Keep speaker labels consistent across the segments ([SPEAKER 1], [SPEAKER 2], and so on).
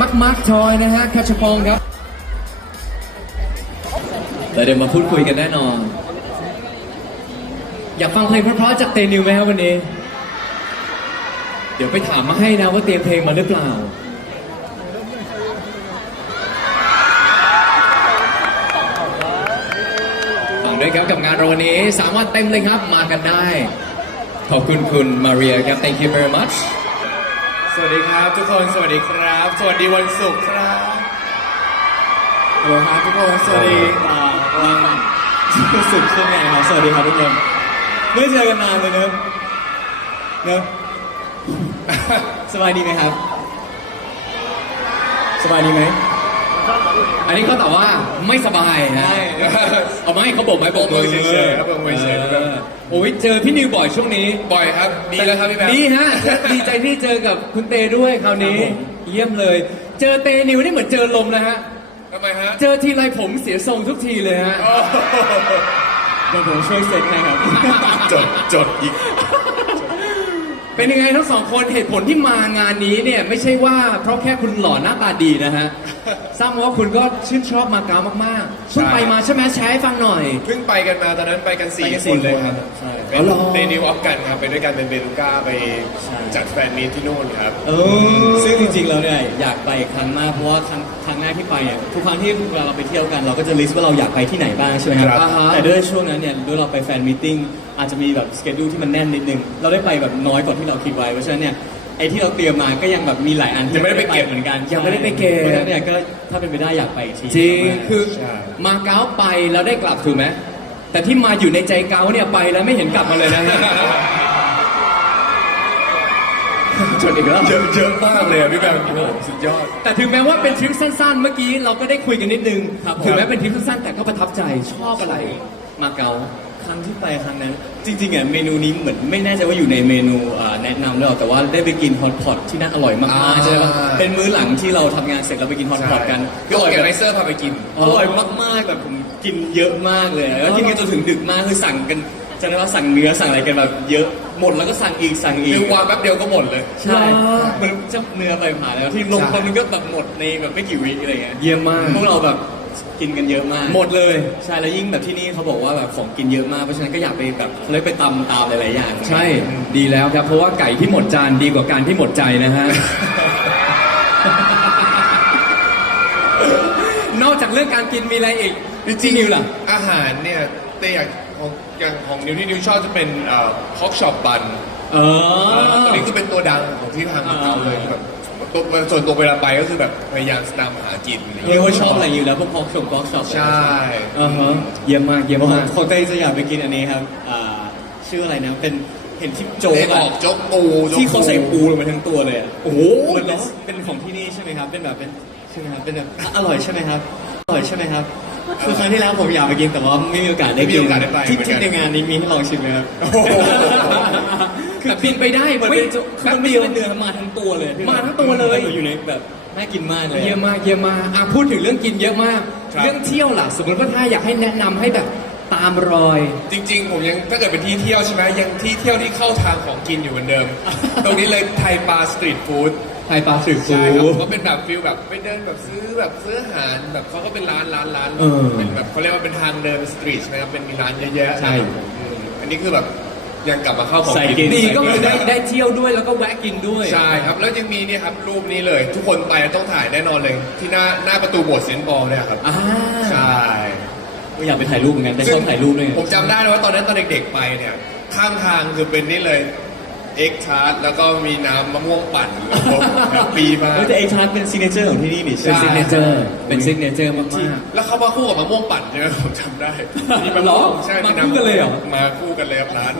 [SPEAKER 1] มักมักทอยนะฮะคัชพงครับแล้วเดี๋ยวมาพูดคุยกันแน่นอน อยากฟังเพลงเพราะๆจากเตนิวไหมครับวันนี้ เดี๋ยวไปถามมาให้นะว่าเตรียมเพลงมาหรือเปล่าฝากด้วยครับกับงานเราวันนี้สามวันเต็มเลยครับมากันได้ ขอบคุณคุณมาเรียครับ thank you very much
[SPEAKER 2] วัสดีครับทุกคนสวัสดีครับ สวัสดีวันศุกร์ครับสวัสดีครับทุกคนสวัสดีอ่าวันศุกร์ช่วงไงครับสวัสดีครับทุกคนไม่เจอกันนานเลยเนอะเนอะสบายดีไหมครับสบายดีไหม
[SPEAKER 1] อันนี้เขาตอบว่าไม่สบายนะ
[SPEAKER 2] ใช่
[SPEAKER 1] เอาไม่เขาบอกไม่บอกมือ
[SPEAKER 2] โบกมือเฉยๆครับโบกมือเฉยๆ
[SPEAKER 1] ออโอ้ยเจอพี่นิวบ่อยช่วงนี้
[SPEAKER 2] บ่อยครับดีแล้วครับพี่แบม
[SPEAKER 1] ดีฮะดีใจที่เจอกับคุณเตด้วยคราวนี้
[SPEAKER 2] ครับผม
[SPEAKER 1] เยี่ยมเลย เจอเตนิวนี่เหมือนเจอลมนะฮะ
[SPEAKER 2] ทำไมฮะ
[SPEAKER 1] เจอทีไรผมเสียทรงทุกทีเลยฮะ
[SPEAKER 2] โอ้โห
[SPEAKER 3] เดี๋ยวผมช่วยเซ็ตให้ครับ
[SPEAKER 2] จดจดอีก
[SPEAKER 1] เป็นยังไงทั้งสองคนเหตุผลที่มางานนี้เนี่ยไม่ใช่ว่าเพราะแค่คุณหล่อหน้าตาดีนะฮะ ทราบมาว่าคุณก็ชื่นชอบมาเก๊ามากๆเพิ่งไปมาใช่ไหมแชร์ให้ฟังหน่อย
[SPEAKER 2] เพิ่งไปกันมาตอนนั้นไปกันสี่
[SPEAKER 3] ไปกัน
[SPEAKER 2] ค
[SPEAKER 3] สี่
[SPEAKER 2] นเลยครับ
[SPEAKER 3] คนใช่
[SPEAKER 2] เป็น
[SPEAKER 1] อ๋อเหรอ
[SPEAKER 2] เดนิวออฟกันครับไปด้วยกันเป็นเบลูก้าไป
[SPEAKER 3] ใช่
[SPEAKER 2] จัดแฟนมีตที่นู่นครับ
[SPEAKER 3] เออ ซึ่งจริงๆแล้วเนี่ยอยากไปครั้งมากเพราะว่าครั้งครั้งแรกที่ไปเนี่ยทุกครั้งที่เวลาเราไปเที่ยวกันเราก็จะลิสต์ว่าเราอยากไปที่ไหนบ้างใช่ไหมค
[SPEAKER 2] ครั
[SPEAKER 3] รับบ
[SPEAKER 1] อ่าฮะ
[SPEAKER 3] แต่ด้วยช่วงนั้นเนี่ยด้วยเราไปแฟนมิทติ้งอาจจะมีแบบสเกจดูที่มันแน่นนิดนึง เราได้ไปแบบน้อยกว่าที่เราคิดไว้เพราะฉะนั้นเนี่ย ไอ้ที่เราเตรียมมาก็ยังแบบมีหลายอันที่
[SPEAKER 2] ยังไม่ได้ไปเก็บ
[SPEAKER 3] เหมือนกัน
[SPEAKER 1] ยังไม่ได้ไปเก็บ
[SPEAKER 3] เพราะฉะนั้นเนี่ยก็ถ้าเป็นไปได้อยากไปอีกที
[SPEAKER 1] จริง
[SPEAKER 3] มากๆ
[SPEAKER 1] คือ
[SPEAKER 2] ใช่
[SPEAKER 1] มาเก๊าไปแล้วได้กลับถูกไหมแต่ที่มาอยู่ในใจเก๊าเนี่ยไปแล้วไม่เห็นกลับมาเลยนะฮะจดอีกแล้ว
[SPEAKER 2] เยอะเยอะมากเลยอะพี่แบมโอ้โหสุดยอด
[SPEAKER 1] แต่ถึงแม้ว่าเป็นทริปสั้นๆ เมื่อกี้เราก็ได้คุยกันนิดนึง
[SPEAKER 3] ครับ
[SPEAKER 1] ถึงแม้เป็นทริปสั้นๆ แต่ก็ประทับใจชอบอะไรมาเก๊า
[SPEAKER 3] ครั้งที่ไปครั้งนั้น จริงๆอะเมนูนี้เหมือนไม่แน่ใจว่าอยู่ในเมนูอ่าแนะนำหรือเปล่าแต่ว่าได้ไปกินฮอตพอตที่น่าอร่อยมาก
[SPEAKER 2] อ่า
[SPEAKER 3] ๆใช่ไหมเป็นมื้อหลังที่เราทำงานเสร็จเราไปกินฮอตพอตกัน
[SPEAKER 2] พี่ออร์แกไนเซอร์พาไปกิน
[SPEAKER 3] อร่อยมากๆแบบผมกินเยอะมากเลยแล้วกินกันจนถึงดึกมากคือสั่งกันจะได้ว่าสั่งเนื้อสั่งอะไรกันแบบเยอะหมดแล้วก็สั่งอีกสั่งอีก
[SPEAKER 2] คือวางแป๊บเดียวก็หมดเลย
[SPEAKER 3] ใช่
[SPEAKER 1] เหรอ
[SPEAKER 3] มันจะเนื้อไปผ่านแล้วที่ลง
[SPEAKER 2] ใช่
[SPEAKER 3] คนนึงก็แบบหมดในแบบไม่กี่วิอะไรเงี้ย
[SPEAKER 1] เยี่ยมมาก
[SPEAKER 3] พวกเราแบบ กินกันเยอะมาก
[SPEAKER 1] หมดเลย
[SPEAKER 3] ใช่แล้วยิ่งแบบที่นี่เขาบอกว่าแบบของกินเยอะมากเพราะฉะนั้นก็อยากไปแบบเลยไปตำตามหลายๆอย่าง
[SPEAKER 1] ใช่ดีแล้วครับ เพราะว่าไก่ที่หมดจานดีกว่าการที่หมดใจนะฮะ นอกจากเรื่องการกินมีอะไรอีก
[SPEAKER 2] จริง
[SPEAKER 1] นิวล่ะ
[SPEAKER 2] อาหารเนี่ยเต้อยากของอย่างของนิวที่นิวชอบจะเป็นเอ่อฮอกช็อปบัน
[SPEAKER 1] เออ
[SPEAKER 2] อันนี้คือเป็นตัวดังของที่ทางเขาเลยแบบ ตัวส่วนตัวเวลาไปก็คือแบบพยายามตามหากิน
[SPEAKER 3] เรียกว่าชอบอะไรอยู่แล้วพวกพอกช็อปพอกช็อป
[SPEAKER 2] ใช่
[SPEAKER 1] อ่าฮะเยี่ยมมากเยี่ยม
[SPEAKER 3] ของ
[SPEAKER 1] มาก
[SPEAKER 3] ของเต้จะอยากไปกินอันนี้ครับอ่าชื่ออะไรนะเป็นเห็นที่โจ๊
[SPEAKER 2] เต้
[SPEAKER 3] ก
[SPEAKER 2] อ
[SPEAKER 3] อะ
[SPEAKER 2] อกโจ๊กปูโจ๊ก
[SPEAKER 3] ที่เขาใส่ปูลงไปทั้งตัวเลยอะ
[SPEAKER 1] โอ้โห
[SPEAKER 3] มันเป็นเป็นของที่นี่ใช่ไหมครับ เป็นแบบเป็นใช่ไหมครับเป็นแบบอะอร่อยใช่ไหมครับอร่อยใช่ไหมครับ คือครั้งที่แล้วผมอยากไปกินแต่ว่าไม่มีโอกาสได้
[SPEAKER 2] ไม่มี
[SPEAKER 3] กิน
[SPEAKER 2] โอกาสได้ไป
[SPEAKER 3] ที่
[SPEAKER 2] เหมือน
[SPEAKER 3] ที่
[SPEAKER 2] กัน
[SPEAKER 3] ในงานนี้มีให้ลองชิมไหมครับ
[SPEAKER 2] โอ้โห
[SPEAKER 1] แต่บินไปได้
[SPEAKER 3] มัน
[SPEAKER 1] ไม่
[SPEAKER 3] เป็นคือมันไม่ใช่เป็นเนื้อมาทั้งตัวเลย
[SPEAKER 1] มาทั้งตัวเลย
[SPEAKER 3] มันอยู่ในแบบน่ากินมากเลย
[SPEAKER 1] เยี่ยมมากเยี่ยมมากอะพูดถึงเรื่องกินเยอะมาก
[SPEAKER 2] ครับ
[SPEAKER 1] เรื่องเที่ยวล่ะ สมมติว่าถ้าอยากให้แนะนำให้แบบตามรอย
[SPEAKER 2] จริง ๆ ผมยังถ้าเกิดเป็นที่เที่ยวใช่ไหมยังที่เที่ยวที่เข้าทางของกินอยู่เหมือนเดิม ตรงนี้เลยไทยปลาสตรีทฟู้ด
[SPEAKER 1] ไทยปลาสืบฟู
[SPEAKER 2] ใช่ครับก็เป็นแบบฟิลแบบไปเดินแบบซื้อแบบซื้ออาหารแบบเขาก็เป็นร้านร้านร้าน
[SPEAKER 1] เออ
[SPEAKER 2] เป็นแบบเขาเรียกว่าเป็นทางเดินสตรีทนะครับเป็นมีร้านเยอะแยะ
[SPEAKER 1] ใช่
[SPEAKER 2] อืมอันนี้คือแบบยังกลับมาเข้าของ
[SPEAKER 3] ใส่กิ
[SPEAKER 2] กิ
[SPEAKER 3] น
[SPEAKER 2] น
[SPEAKER 1] ดีก็คือได้ได้เที่ยวด้วยแล้วก็แวะกินด้วย
[SPEAKER 2] ใช่ครับแล้วยังมีเนี่ยครับรูปนี้เลย ทุกคนไปต้องถ่ายแน่นอนเลย ที่หน้าหน้าประตูโบสถ์เซนต์ปอลเนี่ยครับ
[SPEAKER 1] อ่า
[SPEAKER 2] ใช่
[SPEAKER 3] ก็อยากไปถ่ายรูปเหมือนกันแต่ชอบถ่ายรูปด้วยไง
[SPEAKER 2] ผมจำได้เลยว่าตอนนั้นตอนเด็กๆไปเนี่ยข้างทางคือเป็นนี่เลย เอ็กชาร์แล้วก็มีน้ำมะม่วงปั่นแล้วก็แฮปปี้มาก
[SPEAKER 3] เฮ้ยแต่ไอชาร์ตเป็นซิกเนเจอร์ของที่นี่นี่
[SPEAKER 1] เป็น
[SPEAKER 3] ใช่
[SPEAKER 1] ซิก
[SPEAKER 3] ไหม
[SPEAKER 1] เนเจอร์เป็นซิกเนเจอร์มาก
[SPEAKER 2] แล้วเขามาคู่กับมะม่วงปั่นใช่ไหมผมจำได้
[SPEAKER 1] ๆเหรอ
[SPEAKER 2] ใช่
[SPEAKER 1] มา
[SPEAKER 2] ป็
[SPEAKER 1] คู่กันเลยเหรอ
[SPEAKER 2] มาคู่กันเลยครับร้าน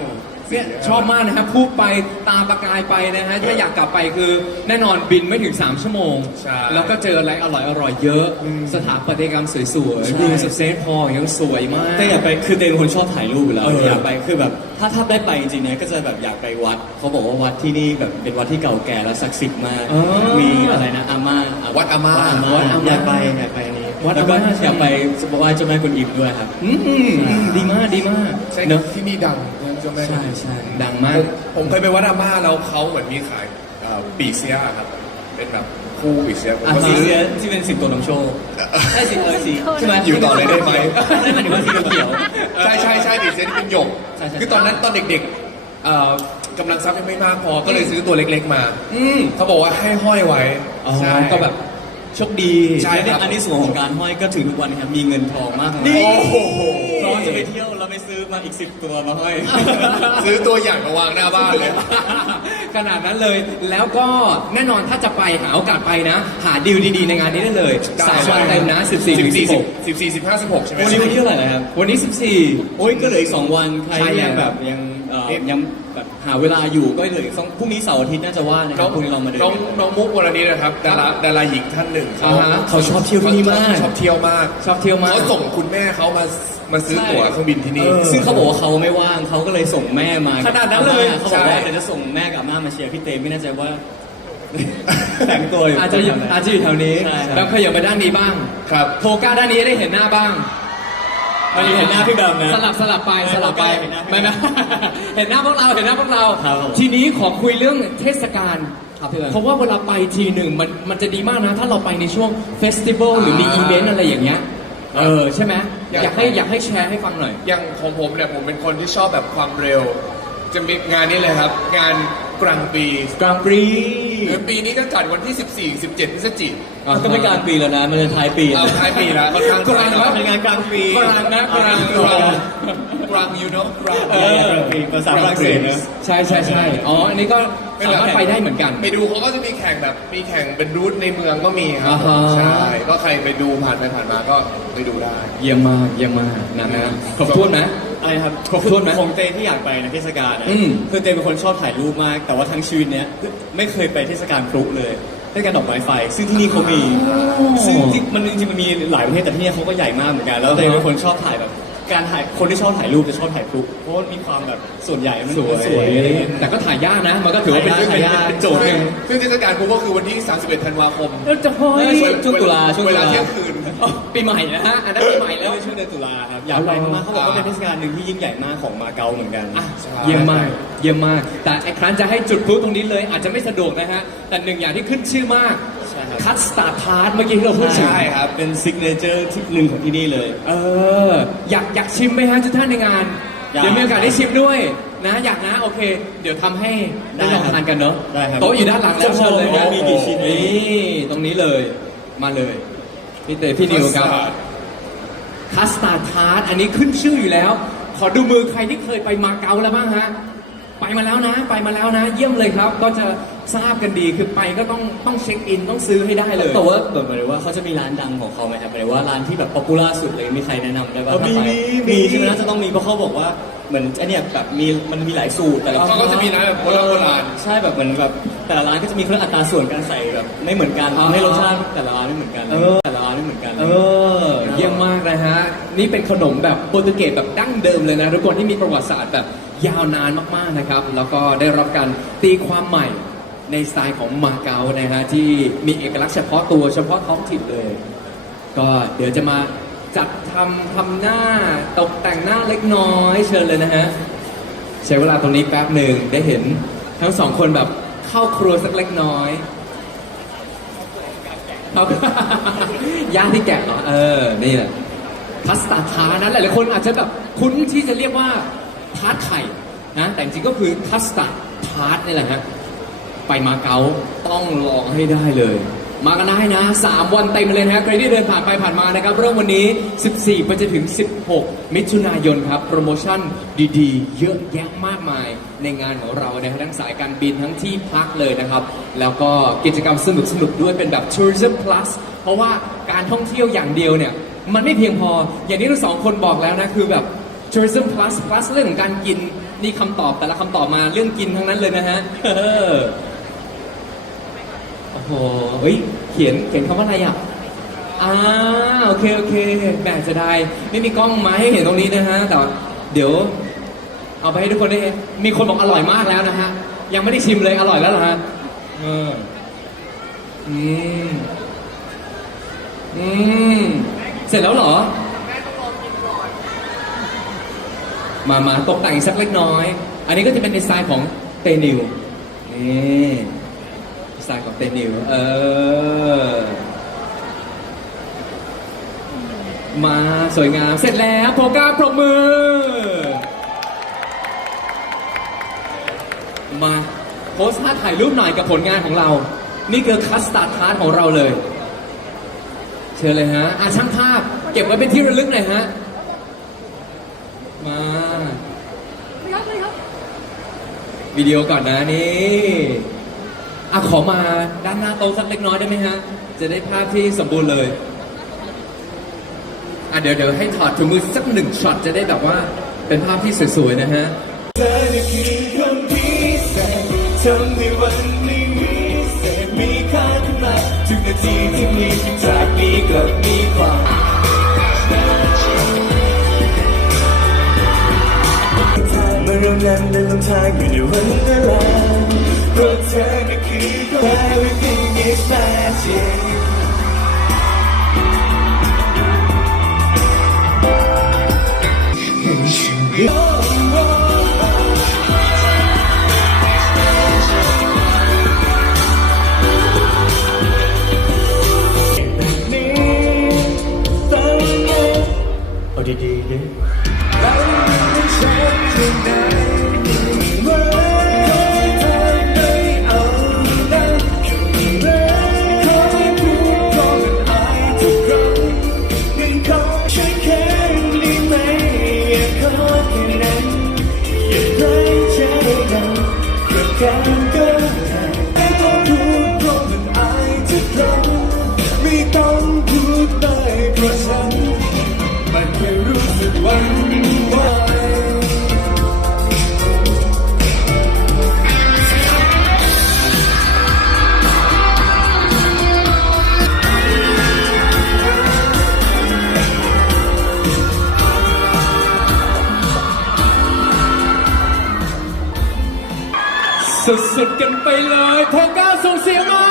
[SPEAKER 1] เนี่ยชอบมากนะครับพูดไปตาประกายไปนะฮะถ้าอยากกลับไปคือแน่นอนบินไม่ถึง 3 ชั่วโมง
[SPEAKER 2] ใช่
[SPEAKER 1] แล้วก็เจออะไรอร่อยอร่อยๆเยอะ สถาปัตยกรรมสวยๆรูมสเซนพอยังสวยมาก
[SPEAKER 3] แต่อยากไปคือเต้เป็นคนชอบถ่ายรูปอยู่แล้ว
[SPEAKER 1] เอออ
[SPEAKER 3] อยากไปคือแบบ ถ้าถ้าได้ไปจริงๆนะก็จะแบบอยากไปวัด เขาบอกว่าวัดที่นี่แบบเป็นวัดที่เก่าแก่และศักดิ์สิทธิ์มาก
[SPEAKER 1] อ๋อ
[SPEAKER 3] มีอะไรนะอาม่า
[SPEAKER 2] วัดอาม่า
[SPEAKER 3] วัดอาม่าอยากไปอยากไปอันนี้
[SPEAKER 1] วัด
[SPEAKER 3] แล้ว
[SPEAKER 1] อา
[SPEAKER 3] ก็
[SPEAKER 1] ม่าใช่
[SPEAKER 3] อยากไปไหว้เจ้าแม่กุนอิมด้วยครับ
[SPEAKER 1] อืมอืมอืมดีมากดีมาก
[SPEAKER 2] ใช่
[SPEAKER 1] เนอะ
[SPEAKER 2] ที่นี่ดังนะเจ้าแม่
[SPEAKER 3] ใช่ใช่
[SPEAKER 1] ดัง
[SPEAKER 2] ผมา
[SPEAKER 1] ก
[SPEAKER 2] ผมเคยไปวัดอาม่าแล้วเขาเหมือนมีขายเอ่อ่อปีเซียครับ เป็นแบบคู่ปีเซียผม
[SPEAKER 3] อะ
[SPEAKER 2] ก็
[SPEAKER 3] สี
[SPEAKER 2] ซื้อ
[SPEAKER 3] เสียที่เป็นสิบตัวนำโชคใช่สิเออสีใช่ไหม
[SPEAKER 2] อยู่ต่อเลยได้ไหม
[SPEAKER 3] ใช่หมายถึงว่าสีเขียว
[SPEAKER 2] ใช่ใช่ใช่ปีเซียที่เป็นหยก
[SPEAKER 3] ใช่ใช่
[SPEAKER 2] คือตอนนั้นตอนเด็กๆเอ่อกำลังทรัพย์ยังไม่มากพอ ก็เลยซื้อตัวเล็กๆมา
[SPEAKER 1] อืม
[SPEAKER 2] เขาบอกว่าให้ห้อยไว้
[SPEAKER 3] อ๋อ
[SPEAKER 2] ใช่
[SPEAKER 1] ก็แบบ โชคดี
[SPEAKER 2] ใช่ครับ
[SPEAKER 3] อันนี้ส่วนของการห้อยก็ถือทุกวันนะครับมีเงินทองมากมาย
[SPEAKER 2] โอ้โห
[SPEAKER 3] พร้อมจะไปเที่ยวแล้วไปซื้อมาอีกสิบตัวมาห้อย
[SPEAKER 2] ซื้อตัวอย่างมาวางหน้าบ้านเลย
[SPEAKER 1] ขนาดนั้นเลย แล้วก็แน่นอนถ้าจะไปหาโอกาสไปนะ หาดีลดีๆในงานนี้ได้เลย
[SPEAKER 2] ได้
[SPEAKER 1] สามวันเต็มนะ 14ถึง
[SPEAKER 2] สิบ
[SPEAKER 1] 16
[SPEAKER 2] สิบสี่สิบห้าสิบหกใช่ไหม
[SPEAKER 3] วันนี้วันที่เท่าไหร่นะครับ
[SPEAKER 1] วันนี้ 14
[SPEAKER 3] โอ้ยก็เหลืออีกสองวันใคร
[SPEAKER 1] ใช่
[SPEAKER 3] ยัง
[SPEAKER 1] แล้ว
[SPEAKER 3] แบบยังเอ่อยังแบบหาเวลาอยู่ก็เหลืออีกสองพรุ่งนี้เสาร์อาทิตย์น่าจะว่างนะครับพรุ่งนี้เรามาเดิน
[SPEAKER 2] น้อง
[SPEAKER 3] กัน
[SPEAKER 2] น้องมุกวรณีนะครับดาราดาราหญิงท่านหนึ่ง
[SPEAKER 1] อ่าฮะ
[SPEAKER 3] เขาชอบเที่ยวที่นี่มาก
[SPEAKER 2] ชอบเที่ยวมาก
[SPEAKER 1] ชอบเที่ยวมาก
[SPEAKER 2] เขาส่งคุณแม่เขามา มาซื้อตั๋วเครื่องบินที่นี่
[SPEAKER 3] เออซึ่งเขาบอกว่าเขาไม่ว่างเขาก็เลยส่งแม่มา
[SPEAKER 1] ขนาดนั้นเลย
[SPEAKER 3] เขาบอกว่า
[SPEAKER 2] ใช่
[SPEAKER 3] เดี๋ยวจะส่งแม่กับอาม่ามาเชียร์พี่เต้ไม่แน่ใจว่าแต่งตัวอยู่
[SPEAKER 1] อาจจะอยู่อาจจะอยู่แถวนี้
[SPEAKER 3] ใช่ครับ
[SPEAKER 1] แล้วขยับไปด้านนี้บ้าง
[SPEAKER 2] ครับ
[SPEAKER 1] โฟกัสด้านนี้ได้เห็นหน้าบ้าง
[SPEAKER 3] วันนี้เห็นหน้าพี่แบมนะ
[SPEAKER 1] สลับสลับไปสลับไป
[SPEAKER 3] เห็นหน้าพี่
[SPEAKER 1] ไม่ไม่เห็นหน้าพวกเราเห็นหน้าพวกเรา
[SPEAKER 3] ครับผม
[SPEAKER 1] ทีนี้ขอคุยเรื่องเทศกาล
[SPEAKER 3] ครับพี่แบม
[SPEAKER 1] เพราะว่าเวลาไปทีหนึ่งมันมันจะดีมากนะ ถ้าเราไปในช่วงเฟสติวัลหรือมี
[SPEAKER 2] อ่า
[SPEAKER 1] อีเวนต์อะไรอย่างเงี้ย เออใช่ไหม
[SPEAKER 2] อยาก
[SPEAKER 1] อยากให้อยากให้แชร์ให้ฟังหน่อย
[SPEAKER 2] อย่างของผมเนี่ยผมเป็นคนที่ชอบแบบความเร็ว จะมีงานนี้เลยครับ งานกลางปี
[SPEAKER 1] กลางปรี
[SPEAKER 2] หรือปีนี้ก็จัดวันที่ 14 17พฤศจิกายน
[SPEAKER 3] มันก็ไม่กลางปีแล้วนะ มันจะท้ายปี
[SPEAKER 2] เอาท้ายปีแล้วค่อนข้าง
[SPEAKER 1] กลาง
[SPEAKER 2] แล้ว
[SPEAKER 3] เป็นงานกลางปี
[SPEAKER 1] กลางนะกลาง
[SPEAKER 2] กลางกลางยูโน่กลาง
[SPEAKER 3] เออกลางปีภาษาฝรั่งเศสนะ
[SPEAKER 1] ใช่ใช่ใช่อ๋ออันนี้ก็ สามารถไปได้เหมือนกัน
[SPEAKER 2] ไปดูเขาก็จะมีแข่งแบบมีแข่งเป็นรูทในเมืองก็มีครั
[SPEAKER 1] อ่าฮะ
[SPEAKER 2] ใช่ก็ใครไปดูผ่านไปผ่านมาก็ไปดูได้
[SPEAKER 1] เยี่ยมมากเยี่ยมมากนะฮะครบถ้วนไหม
[SPEAKER 3] อะไรครับ
[SPEAKER 1] ครบถ้วนไหม
[SPEAKER 3] ของเต้ที่อยากไปนะเทศกาลนะ
[SPEAKER 1] อืม
[SPEAKER 3] คือเต้เป็นคนชอบถ่ายรูปมาก แต่ว่าทั้งชีวิตเนี้ยไม่เคยไปเทศกาลพลุเลยเทศกาลดอกไม้ไฟ ซึ่งที่นี่เขามี ซึ่งที่มันจริงๆมันมีหลายประเทศแต่ที่นี่เขาก็ใหญ่มากเหมือนกัน แล้วเต้เป็นคนชอบถ่ายแบบ การถ่ายคนที่ชอบถ่ายรูปจะชอบถ่ายพลุเพราะว่ามีความแบบส่วนใหญ่มัน
[SPEAKER 1] สวย
[SPEAKER 3] สวยอะไรเงี้ย
[SPEAKER 1] แต่ก็ถ่ายยากนะ มันก็ถือว่าเป็น
[SPEAKER 3] ถ่ายยาก
[SPEAKER 1] เป็นโจทย์หนึ่ง
[SPEAKER 2] ซึ่งเทศกาลกูก็คือวันที่ 31 ธันวาคม
[SPEAKER 1] แล้วจะห้อย
[SPEAKER 3] ช่วงตุลาช่วง
[SPEAKER 2] เว
[SPEAKER 3] ตุ
[SPEAKER 2] ลา
[SPEAKER 3] ลา
[SPEAKER 2] เที่ยงคืน
[SPEAKER 1] ปีใหม่นะฮะอันนั้นปีใหม่
[SPEAKER 3] แล้
[SPEAKER 1] แล้วว
[SPEAKER 3] ในช่วงเดือนตุลาครับ อยากไปมากๆเขาบอกว่าเป็นเทศกาลหนึ่งที่ยิ่งใหญ่มากของมาเก๊าเหมือนกัน
[SPEAKER 1] อะ
[SPEAKER 2] ใช่
[SPEAKER 1] เยี่ยมมากเยี่ยมมาก แต่ไอ้ครั้นจะให้จุดพลุตรงนี้เลยอาจจะไม่สะดวกนะฮะ แต่หนึ่งอย่างที่ขึ้นชื่อมาก
[SPEAKER 3] ใช่ครับ
[SPEAKER 1] คัตสตาร์ทาร์ตเมื่อกี้ที่เราพูดถึง
[SPEAKER 2] ใช่ครับ
[SPEAKER 3] เป็นซิกเนเจอร์ที่หนึ่งของที่นี่เลย
[SPEAKER 1] เออ อยากอยากชิมไหมฮะทุกท่านในงาน
[SPEAKER 3] อยาก
[SPEAKER 1] เดี๋ยวมีโอกาสได้ชิมด้วย นะ อยากนะโอเค เดี๋ยวทำให้ได้ลองทานกันเนาะ
[SPEAKER 3] ได้ครับ
[SPEAKER 1] โต๊ะอยู่ด้านหลังแล้วเชิญเลยนะ
[SPEAKER 3] มีกี่ชิ้น
[SPEAKER 1] นี่ตรงนี้เลยมาเลย พี่เตพี่นิวครับคัสตาร์ดทาร์ตอันนี้ขึ้นชื่ออยู่แล้ว ขอดูมือใครที่เคยไปมาเก๊าแล้วบ้างฮะ ไปมาแล้วนะ ไปมาแล้วนะ เยี่ยมเลยครับ ก็จะทราบกันดีคือไปก็ต้องต้องเช็คอินต้องซื้อให้ได้เลย
[SPEAKER 3] แต่ว่าแบบหมายถึงว่าเขาจะมีร้านดังของเขาไหมครับหมายถึงว่าร้านที่แบบป๊อปปูล่าสุดเลยมีใครแนะนำได้บ้าง
[SPEAKER 2] เออมี
[SPEAKER 3] ถ้าไป
[SPEAKER 2] มีมี
[SPEAKER 3] มีใช่ไหมน่าจะต้องมีเพราะเขาบอกว่าเหมือนไอเนี่ยแบบมีมันมีหลายสูตรแต่ละ
[SPEAKER 2] เขาก็จะมีร้านแบบโบราณโบราณ
[SPEAKER 3] ใช่แบบเหมือนแบบแต่ละร้านก็จะมีเครื่องอัตราส่วนการใส่แบบไม่เหมือนกัน
[SPEAKER 1] อ่า
[SPEAKER 3] ทำให้รสชาติแต่ละร้านไม่เหมือนกัน
[SPEAKER 1] เออ
[SPEAKER 3] แต่ละร้านไม่เหมือนกัน
[SPEAKER 1] เออ เยี่ยมมาก นี่เป็นขนมแบบโปรตุเกสแบบดั้งเดิมเลยนะทุกคนที่มีประวัติศาสตร์แบบยาวนานมากๆนะครับ แล้วก็ได้รับการตีความใหม่ในสไตล์ของมาเก๊านะฮะที่มีเอกลักษณ์เฉพาะตัวเฉพาะท้องถิ่นเลย ก็เดี๋ยวจะมาจัดทำทำหน้าตกแต่งหน้าเล็กน้อยเชิญเลยนะฮะใช้เวลาตรงนี้แป๊บหนึ่งได้เห็นทั้งสองคนแบบเข้าครัวสักเล็กน้อยย่างที่แกะเหรอเออ นี่แหละ พาสต้าทานะหลายๆคนอาจจะแบบคุ้นที่จะเรียกว่าทาร์ตไข่นะแต่จริงก็คือคัสตาร์ดทาร์ตนี่แหละฮะไปมาเก๊าต้องลองให้ได้เลย มากันได้นะ 3 วันเต็มเลยนะใครที่เดินผ่านไปผ่านมานะครับ เริ่มวันนี้ 14 ไปจนถึง 16 มิถุนายนครับ โปรโมชั่นดีๆ เยอะแยะมากมายในงานของเรานะฮะทั้งสายการบินทั้งที่พักเลยนะครับ แล้วก็กิจกรรมสนุกๆด้วยเป็นแบบ Tourism Plus เพราะว่าการท่องเที่ยวอย่างเดียวเนี่ย มันไม่เพียงพอ อย่างที่ทั้งสองคนบอกแล้วนะคือแบบ Tourism Plus Plus เรื่องของการกินนี่คำตอบแต่ละคำตอบมาเรื่องกินทั้งนั้นเลยนะฮะเออโอ้โหเฮ้ยเขียนเขียนคำว่าอะไรอะอ่าโอเคโอเคแหมจะได้ไม่มีกล้องมาให้เห็นตรงนี้นะฮะแต่เดี๋ยว เอาไปให้ทุกคนได้เห็นมีคนบอกอร่อยมากแล้วนะฮะยังไม่ได้ชิมเลยอร่อยแล้วเหรอฮะเอออืมอืม เสร็จแล้วเหรอ มามาตกแต่งอีกสักเล็กน้อย อันนี้ก็จะเป็นในสไตล์ของเตนิว นี่สายของเตนิว เออ มาสวยงาม เสร็จแล้วโพกาปรบมือ มาโพสท่าถ่ายรูปหน่อยกับผลงานของเรา นี่คือคัสตาร์ทาร์ของเราเลย เชิญเลยฮะอะช่างภาพ เก็บไว้เป็นที่ระลึกหน่อยฮะ มาวิดีโอก่อนนะนี่อะขอมาด้านหน้าโต๊ะสักเล็กน้อยได้ไหมฮะ จะได้ภาพที่สมบูรณ์เลยอะเดี๋ยวเดี๋ยวให้ถอดถุงมือสักหนึ่งช็อตจะได้แบบว่าเป็นภาพที่สวยๆนะฮะ
[SPEAKER 3] เธอคือคนพิเศษทำให้วัน นาทีที่มีจากนี้ก็มีความเมื่อเรานั้นเดินลงทางอยู่ในวันเวลาเพราะเธอน่ะคือ everything is magic เอ
[SPEAKER 1] สุดๆกันไปเลยโพก้าส่งเสียงมา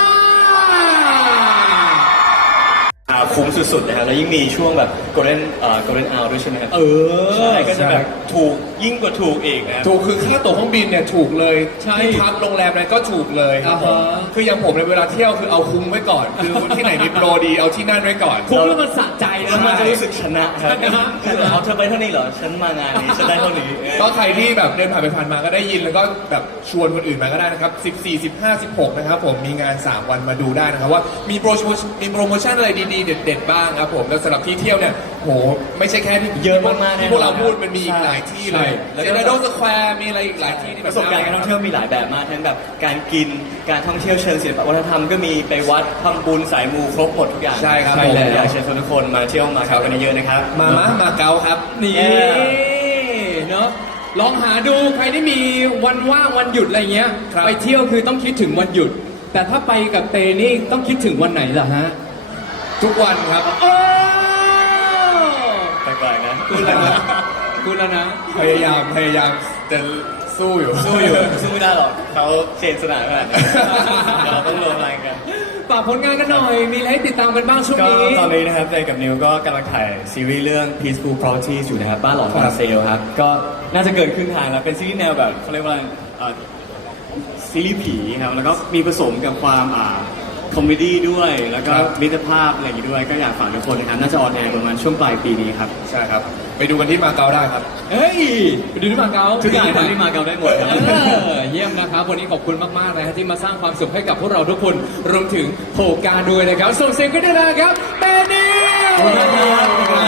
[SPEAKER 3] อาคุ้ม สุดๆนะครับแล้วยิ่งมีช่วงแบบ golden อ่า golden hour ด้วยใช่ไหมครับ
[SPEAKER 1] เออ
[SPEAKER 3] ใช่ก็จะแบบถูกยิ่งกว่าถูกอีกนะครับ
[SPEAKER 2] ถูกคือค่าตั๋วเครื่องบินเนี่ยถูกเลย
[SPEAKER 1] ใช่
[SPEAKER 2] ที่พักโรงแรมนั้นก็ถูกเลยครับผม
[SPEAKER 1] อ่าฮะ
[SPEAKER 2] คืออย่างผมในยเวลาเที่ยวคือเอาคุ้มไว้ก่อนคือที่ไหนมีโปรดีเอาที่นั่นไว้ก่อน
[SPEAKER 1] คุ้มแล้วมันสะใจนะ
[SPEAKER 3] แล้วมันจะรู้สึกชนะครับ
[SPEAKER 1] ชนะ
[SPEAKER 3] คือเอาเธอไปเท่านี้เหรอฉันมางานนี้ฉันได้เท่านี้
[SPEAKER 2] ก็ใครที่แบบเดินผ่านไปผ่านมาก็ได้ยินแล้วก็แบบชวนคนอื่นมาก็ได้นะครับ14 15 16นะครับผมมีงาน 3 วันมาดูได้นะครับว่ามีโปรโมชั่นมีโปรโมชั่นอะไรดีๆเด็ดๆบ้างครับผมแล้วสำหรับที่เที่ยวเนี่ยโหไม่ใช่แค่ที่
[SPEAKER 3] เยอะมากๆ
[SPEAKER 2] ที่พวกเราพูดมันมีอี
[SPEAKER 3] ใช่
[SPEAKER 2] กหลายที่เลย
[SPEAKER 3] ใช่
[SPEAKER 2] เซนโดสแควร์มีอะไรอีกหลายที่ที่
[SPEAKER 3] ป
[SPEAKER 2] แบบ
[SPEAKER 3] ระสบการณ์การท่องเที่ยวมีหลายแบบมากทั้งแบบการกินการท่องเที่ยวเชิงศิลปวัฒนธรรมก็มีไปวัดทำบุญสายมูครบหมดทุกอย่าง
[SPEAKER 2] ใช่ครับ
[SPEAKER 3] ผม
[SPEAKER 2] ใช่แล้ว
[SPEAKER 3] อยากเชิญชวนทุกคนมาเที่ยวมาครับกันเยอะๆนะครับ
[SPEAKER 2] มามามาเก๊าครับ
[SPEAKER 1] นี่
[SPEAKER 3] เย้
[SPEAKER 1] เนาะลองหาดูใครที่มีวันว่างวันหยุดอะไรเงี้ย
[SPEAKER 2] ครับ
[SPEAKER 1] ไปเที่ยวคือต้องคิดถึงวันหยุด แต่ถ้าไปกับเตนี่ต้องคิดถึงวันไหนล่ะฮะ
[SPEAKER 2] ทุกวันครับ
[SPEAKER 1] โอ้
[SPEAKER 3] แปลกๆนะ
[SPEAKER 1] คุณแล้วนะคุณแล้วนะ
[SPEAKER 2] พยายามพยายามจะสู้อยู่
[SPEAKER 3] สู้อยู่สู้ไม่ได้หรอกเขาเชนสนามขนาดนี้เราต้องรวมแรงกัน
[SPEAKER 1] ฝากผลงานกันหน่อย มีอะไรให้ติดตามกันบ้างช่วง
[SPEAKER 3] ก็
[SPEAKER 1] นี้
[SPEAKER 3] ตอนนี้นะครับเจกับนิวก็กำลังถ่ายซีรีส์เรื่อง Peaceful Properties อยู่นะครับบ้านหลอนพาราเซลครับ ก็น่าจะเกินครึ่งทางแล้วเป็นซีรีส์แนวแบบเขาเรียกว่าเอ่อซีรีส์ผีครับแล้วก็มีผสมกับความอ่า คอมเมดี้ด้วย แล้วก็
[SPEAKER 2] ครับ
[SPEAKER 3] มิตรภาพอะไรอย่างนี้ด้วย ก็อยากฝากทุกคนนะครับ น่าจะออนแอร์ประมาณช่วงปลายปีนี้ครับ
[SPEAKER 2] ใช่ครับ ไปดูกันที่มาเก๊าได้ครับ
[SPEAKER 1] เฮ้ย ไปดูที่มาเก๊า
[SPEAKER 3] ทุกอย่างคนที่มาเกาได้หมดครับ
[SPEAKER 1] เออเยี่ยมนะครับ วันนี้ขอบคุณมากๆเลยฮะที่มาสร้างความสุขให้กับพวกเราทุกคนรวมถึงโผการด้วยนะครับส่งเสียงกันด้วยนะครับเตนี่
[SPEAKER 3] ขอบคุณมาก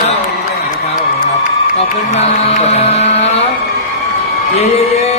[SPEAKER 3] ครับ
[SPEAKER 1] ขอบคุณครับเย้เย้เย้